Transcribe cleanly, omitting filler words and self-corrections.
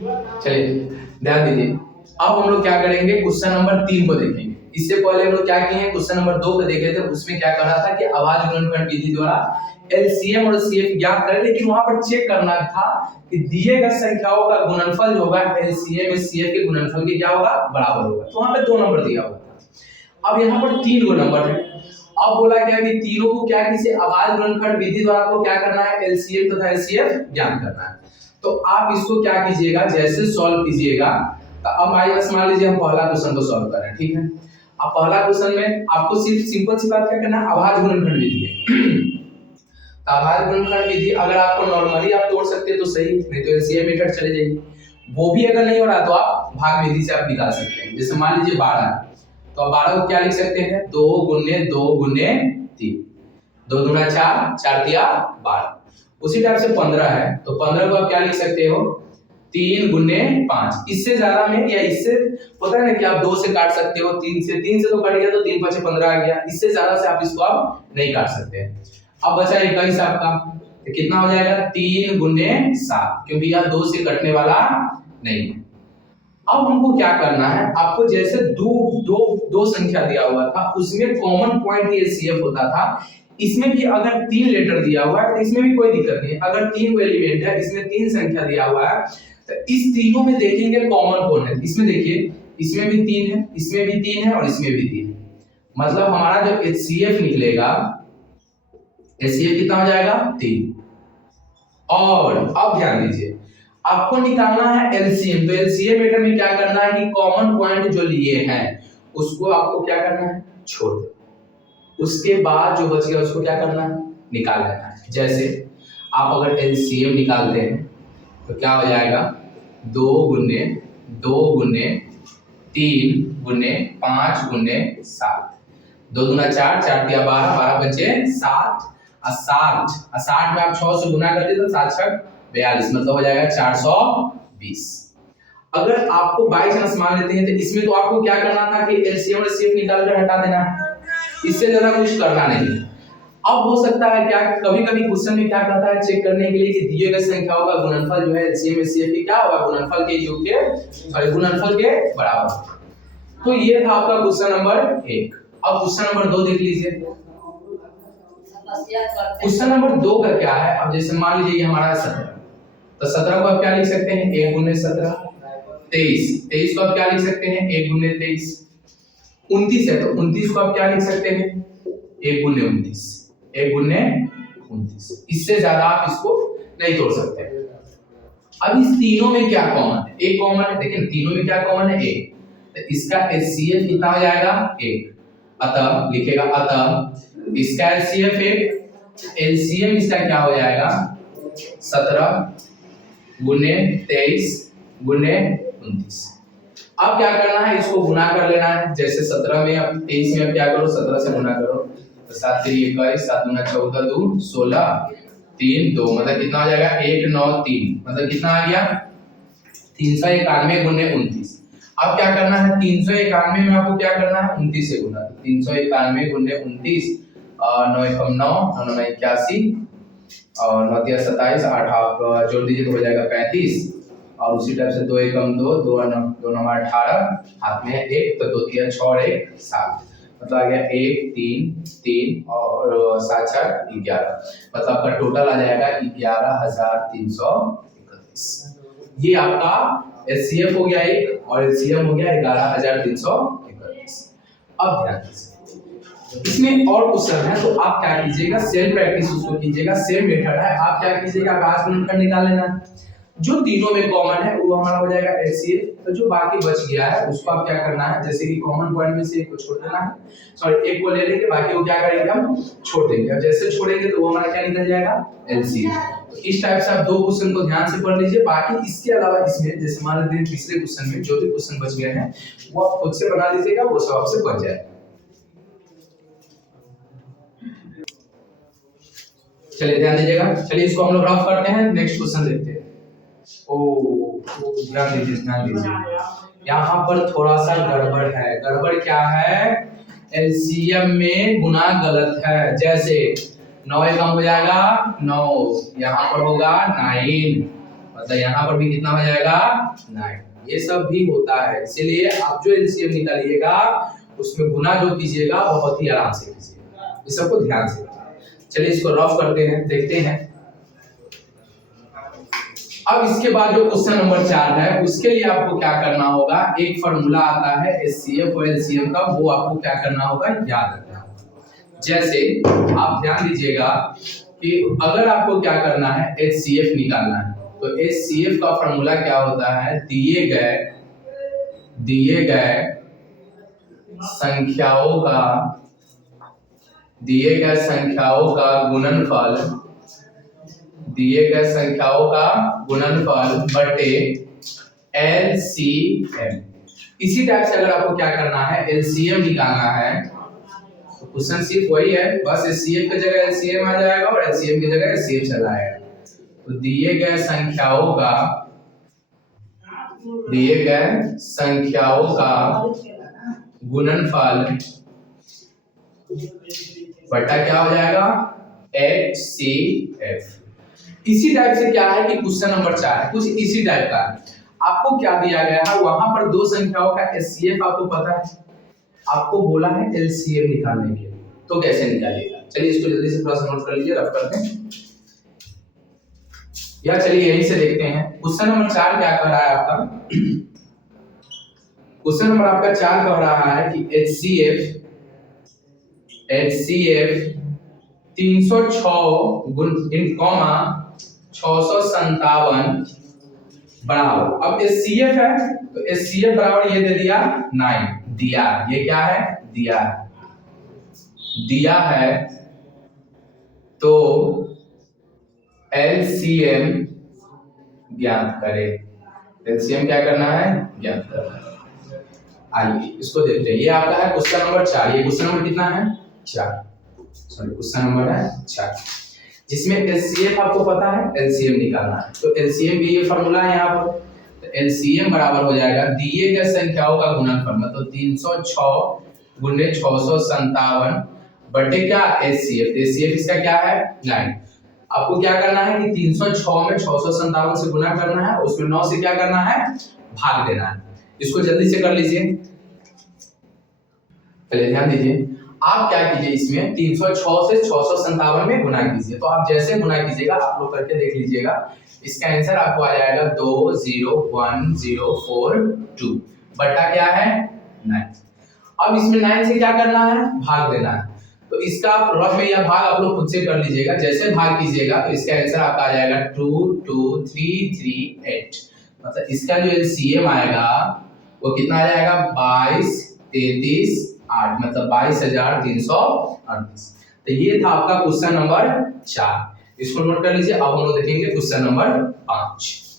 चलिए ध्यान दीजिए, अब हम लोग क्या करेंगे, क्वेश्चन नंबर 3 को देखेंगे। इससे पहले हम लोग क्या किए हैं, क्वेश्चन नंबर 2 को देखे थे, उसमें क्या करना था कि आवाज गुणनखंड विधि द्वारा एलसीएम और सीएफ ज्ञात करें, लेकिन वहां पर चेक करना था कि दिए गए संख्याओं का गुणनफल जो होगा एलसीएम और सीएफ के गुणनफल के क्या होगा, बराबर होगा। तो वहां पे 2 नंबर दिया हुआ था, अब यहाँ पर 3 गो नंबर है। अब बोला क्या कि तीनों को क्या किसी आवाज गुणनखंड विधि द्वारा आपको क्या करना है, एलसीएम तथा एलसीएफ ज्ञात करना है। तो आप इसको क्या कीजिएगा, जैसे सॉल्व कीजिएगा, तो अब मान लीजिए हम पहला क्वेश्चन को सॉल्व कर रहे हैं, ठीक है। अब पहला क्वेश्चन में आपको सिर्फ सिंपल सी बात क्या करना है, आवाज गुणनखंड विधि है। तो आवाज गुणनखंड विधि अगर आपको नॉर्मली आप तोड़ सकते हैं तो सही, नहीं तो एलसीएम मेथड चले जाइए। वो भी अगर नहीं हो रहा तो आप भाग विधि से आप निकाल सकते हैं। जैसे मान लीजिए 12, तो अब 12 को क्या लिख सकते हैं, 2 गुने 2 गुने 3, 2 दूना 4, 4 तिया 12। उसी टाइप से 15 है, तो 15 को आप क्या लिख सकते हो, 3 गुने 5। इससे ज्यादा में या इससे होता है ना कि आप 2 से काट सकते हो, 3 से तो कट गया, तो 3 5 15 आ गया। इससे ज्यादा से आप इसको आप नहीं काट सकते। अब बचा 21 आपका, तो कितना हो जाएगा, 3 गुने 7, क्योंकि यह 2 से कटने वाला नहीं है। अब हमको क्या करना है, आपको जैसे दो संख्या दिया हुआ था, उसमें कॉमन पॉइंट ये सीएफ होता था। इसमें भी अगर 3 लेटर दिया हुआ है तो इसमें भी कोई दिक्कत नहीं है। अगर 3 को एलिमेंट है, इसमें 3 संख्या दिया हुआ है, तो इस तीनों में देखेंगे कॉमन कौन है। इसमें देखिए, इसमें भी 3 है, इसमें भी 3 है और इसमें भी 3 है। मतलब हमारा जब एचसीएफ निकलेगा, एचसीएफ कितना हो जाएगा, 3। और अब ध्यान दीजिए, आपको निकालना है एलसीएम। तो एलसीएम मेथड में क्या करना है कि कॉमन पॉइंट जो लिए हैं उसको आपको क्या करना है, छोड़ दो। उसके बाद जो बच गया उसको क्या करना है, निकाल लेना है। जैसे आप अगर एलसीएम निकालते हैं तो क्या हो जाएगा, 2 गुने 2 गुने 3 गुने 5 गुने 7, 2 दूना 4, 4 तिया 12, 12 बचे 7, और 60 में आप 6 से गुना करते तो 7 6 42, मतलब हो जाएगा 420। अगर आपको बाई चांस मान लेते हैं तो इसमें तो आपको क्या करना था कि एलसीएम और एचसीएफ निकाल कर हटा देना है, इससे ज्यादा कुछ करना नहीं। अब हो सकता है क्या, कभी-कभी क्वेश्चन में क्या कहता है चेक करने के लिए कि दिए गए संख्याओं का गुणनफल जो है एलसीएम एचसीएफ की क्या होगा, गुणनफल के योग के गुणनफल के बराबर। तो ये था आपका क्वेश्चन नंबर 1। अब क्वेश्चन नंबर 2 देख लीजिए। क्वेश्चन नंबर 2 का क्या है, अब जैसे मान लीजिए ये हमारा 17, तो 17 को आप क्या लिख सकते हैं, 1 गुने 17। 23 को आप क्या लिख सकते हैं, 1 गुने 23। 29 है तो 29 को आप क्या लिख सकते हैं, 1 गुने 29, 1 गुने 29। इससे ज्यादा आप इसको नहीं तोड़ सकते। अब इस तीनों में क्या कॉमन है, एक कॉमन है, देखिए तीनों में क्या कॉमन है, 1। तो इसका एचसीएफ कितना हो जाएगा, 1। अतः लिखेगा, अतः इसका एचसीएफ 1, एलसीएम इसका क्या हो जाएगा, 17 गुने 23 गुने 29। अब क्या करना है, इसको गुना कर लेना है। जैसे 17 में अब 23 में अब क्या करो, 17 से गुना करो, तो 7 3 21, 7 दूना 14, 2 16, 3 2, मतलब कितना हो जाएगा, 1 9 3, मतलब कितना आ गया, 391 गुने 29। अब क्या करना है, 391 में आपको क्या करना है, 29 से गुना। 391 गुने 29, 9 1 9, 9 9 81, और 9 3 27, 8 आप जोड़ दीजिए तो हो जाएगा 35, और उसी टाइप से 2 1 2, 2 9 2 9 18, हाथ में 1, तो 2 3 6 और 1 7, मतलब आ गया 1 3 3 और 7 4 11, मतलब आपका टोटल आ जाएगा 11331। ये आपका एचसीएफ हो गया 1 और एलसीएम हो गया 11331। अब ध्यान दीजिए, इसमें और क्वेश्चन है, तो आप क्या कीजिएगा, सेम प्रैक्टिस उसको कीजिएगा, सेम मेथड है। आप क्या कीजिएगा, आकाश गुणनखंड निकाल लेना। जो तीनों में कॉमन है वो हमारा हो जाएगा एचसीएफ, तो जो बाकी बच गया है उसको आप क्या करना है, जैसे कि कॉमन पॉइंट में से एक को छोड़ देना है, सॉरी एक को ले लेंगे, बाकी को क्या करेंगे, हम छोड़ देंगे। अब जैसे छोड़ेंगे तो वो हमारा क्या निकल जाएगा, एलसीएम। तो इस टाइप से आप 2 क्वेश्चन को ध्यान से पढ़ लीजिए। बाकी इसके अलावा इसमें जैसे मान लीजिए तीसरे क्वेश्चन में जो भी क्वेश्चन बच गए हैं वो आप खुद से बना लीजिएगा, वो सब आपसे बन जाएगा। चलिए ध्यान दीजिएगा, चलिए इसको हम लोग रफ करते हैं, नेक्स्ट क्वेश्चन देखते हैं। ध्यान दीजिए, यहाँ पर थोड़ा सा गड़बड़ है। गड़बड़ क्या है, एलसीएम में गुना गलत है। जैसे 9 कम हो जाएगा 9, यहाँ पर होगा 9, मतलब यहाँ पर भी कितना हो जाएगा 9। ये सब भी होता है, इसलिए आप जो एलसीएम निकालिएगा उसमें गुना जो कीजिएगा बहुत ही आराम से कीजिएगा, इस सबको ध्यान से। चलिए इसको रफ करते हैं, देखते हैं। अब इसके बाद जो क्वेश्चन नंबर 4 है उसके लिए आपको क्या करना होगा, एक फार्मूला आता है एचसीएफ और एलसीएम का, वो आपको क्या करना होगा, याद रखना होगा। जैसे आप ध्यान दीजिएगा कि अगर आपको क्या करना है, एचसीएफ निकालना है, तो एचसीएफ का फार्मूला क्या होता है, दिए गए संख्याओं का गुणनफल बटे एलसीएम। इसी टाइप से अगर आपको क्या करना है, एलसीएम निकालना है, तो क्वेश्चन सिर्फ वही है, बस एचसीएफ की जगह एलसीएम आ जाएगा और एलसीएम की जगह एचसीएफ चला आएगा। तो दिए गए संख्याओं का गुणनफल बटा क्या हो जाएगा, HCF। इसी टाइप से क्या है कि क्वेश्चन नंबर 4 कुछ इसी टाइप का है। आपको क्या दिया गया है, वहां पर दो संख्याओं का HCF आपको पता है, आपको बोला है LCM निकालने के लिए, तो कैसे निकालिएगा। चलिए इसको जल्दी से थोड़ा सा नोट कर लीजिए, रफ करते हैं, या चलिए यहीं से देखते हैं। क्वेश्चन नंबर 4 क्या कह रहा है आपका, क्वेश्चन नंबर आपका 4 कह रहा है कि HCF 306 बराबर, अब HCF है तो HCF बराबर ये दे दिया 9, दिया, ये क्या है, दिया है, तो LCM ज्ञात करें। LCM क्या करना है, ज्ञात करना है। आइए इसको देखते हैं, ये आपका है क्वेश्चन नंबर 4। ये क्वेश्चन नंबर कितना है, 4, सॉरी क्वेश्चन नंबर है 4, जिसमें LCF आपको पता है, LCM निकालना है। तो LCM भी ये फार्मूला है यहाँ पर, तो LCM बराबर हो जाएगा दिए गए संख्याओं का गुणनफल, मतलब 306 गुणे 657 बटे क्या, HCF। HCF इसका क्या है, 9। आपको क्या करना है कि 306 में 657 से गुना करना है, उसमें 9 से क्या करना है, भाग देना है। इसको जल्दी से कर लीजिए, पहले ध्यान दीजिए। आप क्या कीजिए, इसमें 306 से 657 में गुना कीजिए। तो आप जैसे गुना कीजिएगा, आप लोग करके देख लीजिएगा, इसका आंसर आपको आ जाएगा 201,042 बटा क्या है, 9। अब इसमें 9 से क्या करना है, भाग देना है। तो इसका आप रफ में या भाग आप लोग खुद से कर लीजिएगा, जैसे भाग कीजिएगा तो इसका आंसर आपका आ जाएगा 22338। मतलब इसका जो LCM आएगा वो कितना आ जाएगा, 22,33,8, मतलब 22,338। तो ये था आपका क्वेश्चन नंबर 4, इसको नोट कर लीजिए। अब हम लोग देखेंगे क्वेश्चन नंबर 5।